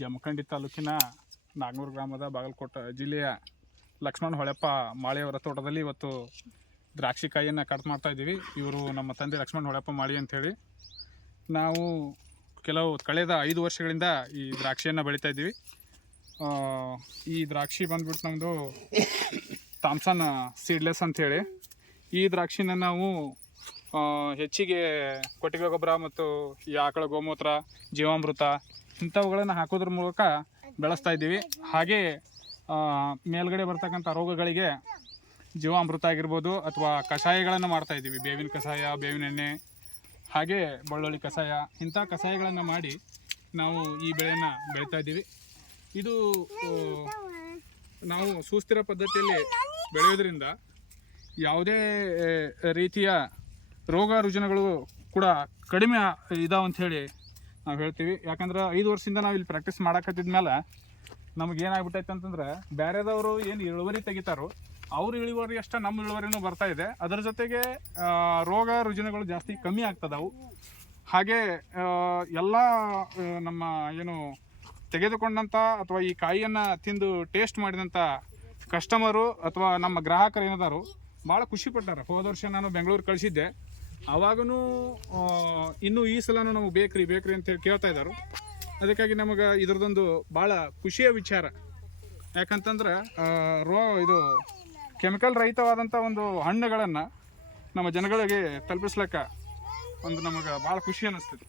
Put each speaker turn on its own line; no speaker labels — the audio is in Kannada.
ಜಮಖಂಡಿ ತಾಲೂಕಿನ ನಾಗನೂರು ಗ್ರಾಮದ ಬಾಗಲಕೋಟೆ ಜಿಲ್ಲೆಯ ಲಕ್ಷ್ಮಣ ಹೊಳೆಪ್ಪ ಮಾಳಿಯವರ ತೋಟದಲ್ಲಿ ಇವತ್ತು ದ್ರಾಕ್ಷಿ ಕಾಯಿಯನ್ನು ಕಟ್ ಮಾಡ್ತಾ ಇದ್ದೀವಿ. ಇವರು ನಮ್ಮ ತಂದೆ ಲಕ್ಷ್ಮಣ ಹೊಳೆಪ್ಪ ಮಾಳಿ ಅಂಥೇಳಿ ನಾವು ಕೆಲವು ಕಳೆದ ಐದು ವರ್ಷಗಳಿಂದ ಈ ದ್ರಾಕ್ಷಿಯನ್ನು ಬೆಳೀತಾ ಇದ್ದೀವಿ. ಈ ದ್ರಾಕ್ಷಿ ಬಂದ್ಬಿಟ್ಟು ನಮ್ಮದು ಥಾಮ್ಸನ್ ಸೀಡ್ಲೆಸ್ ಅಂಥೇಳಿ ಈ ದ್ರಾಕ್ಷಿನ ನಾವು ಹೆಚ್ಚಿಗೆ ಕೊಟ್ಟಿಗೆ ಗೊಬ್ಬರ ಮತ್ತು ಈ ಆಕಳ, ಗೋಮೂತ್ರ, ಜೀವಾಮೃತ ಇಂಥವುಗಳನ್ನು ಹಾಕೋದ್ರ ಮೂಲಕ ಬೆಳೆಸ್ತಾ ಇದ್ದೀವಿ. ಹಾಗೆ ಮೇಲ್ಗಡೆ ಬರ್ತಕ್ಕಂಥ ರೋಗಗಳಿಗೆ ಜೀವಾಮೃತ ಆಗಿರ್ಬೋದು ಅಥವಾ ಕಷಾಯಗಳನ್ನು ಮಾಡ್ತಾ ಇದ್ದೀವಿ. ಬೇವಿನ ಕಷಾಯ, ಬೇವಿನ ಎಣ್ಣೆ, ಹಾಗೆ ಬೆಳ್ಳುಳ್ಳಿ ಕಷಾಯ, ಇಂಥ ಕಷಾಯಗಳನ್ನು ಮಾಡಿ ನಾವು ಈ ಬೆಳೆಯನ್ನು ಬೆಳೀತಾ ಇದ್ದೀವಿ. ಇದು ನಾವು ಸುಸ್ಥಿರ ಪದ್ಧತಿಯಲ್ಲಿ ಬೆಳೆಯೋದ್ರಿಂದ ಯಾವುದೇ ರೀತಿಯ ರೋಗ ರುಜಿನಗಳು ಕೂಡ ಕಡಿಮೆ ಇದಾವೆ ಅಂತ ಹೇಳಿ ನಾವು ಹೇಳ್ತೀವಿ. ಯಾಕಂದ್ರೆ ಐದು ವರ್ಷದಿಂದ ನಾವು ಇಲ್ಲಿ ಪ್ರಾಕ್ಟೀಸ್ ಮಾಡಕತ್ತಿದ್ಮೇಲೆ ನಮ್ಗೆ ಏನಾಗ್ಬಿಟ್ಟೈತೆ ಅಂತಂದ್ರೆ ಬೇರೆದವರು ಏನು ಇಳುವರಿ ತೆಗಿತಾರೋ ಅವ್ರ ಇಳುವರಿ ಅಷ್ಟೇ ನಮ್ಮ ಇಳುವರಿನೂ ಬರ್ತಾ ಇದೆ. ಅದರ ಜೊತೆಗೆ ರೋಗ ರುಜಿನಗಳು ಜಾಸ್ತಿ ಕಮ್ಮಿ ಆಗ್ತದವು. ಹಾಗೆ ಎಲ್ಲ ನಮ್ಮ ಏನು ತೆಗೆದುಕೊಂಡಂಥ ಅಥವಾ ಈ ಕಾಯಿಯನ್ನು ತಿಂದು ಟೇಸ್ಟ್ ಮಾಡಿದಂಥ ಕಸ್ಟಮರು ಅಥವಾ ನಮ್ಮ ಗ್ರಾಹಕರು ಏನಿದಾರು ಭಾಳ ಖುಷಿಪಟ್ಟಾರೆ ಹೋದ ವರ್ಷ ನಾನು ಬೆಂಗಳೂರು ಕಳಿಸಿದ್ದೆ. ಅವಾಗೂ ಇನ್ನೂ ಈ ಸಲನೂ ನಮಗೆ ಬೇಕ್ರಿ ಬೇಕ್ರಿ ಅಂತೇಳಿ ಕೇಳ್ತಾ ಇದ್ದಾರೆ ಅದಕ್ಕಾಗಿ ನಮಗೆ ಇದ್ರದ್ದೊಂದು ಭಾಳ ಖುಷಿಯ ವಿಚಾರ. ಯಾಕಂತಂದ್ರೆ ರೋ, ಇದು ಕೆಮಿಕಲ್ ರಹಿತವಾದಂಥ ಒಂದು ಹಣ್ಣುಗಳನ್ನು ನಮ್ಮ ಜನಗಳಿಗೆ ತಲುಪಿಸ್ಲಿಕ್ಕೆ ಒಂದು ನಮಗೆ ಭಾಳ ಖುಷಿ ಅನ್ನಿಸ್ತದೆ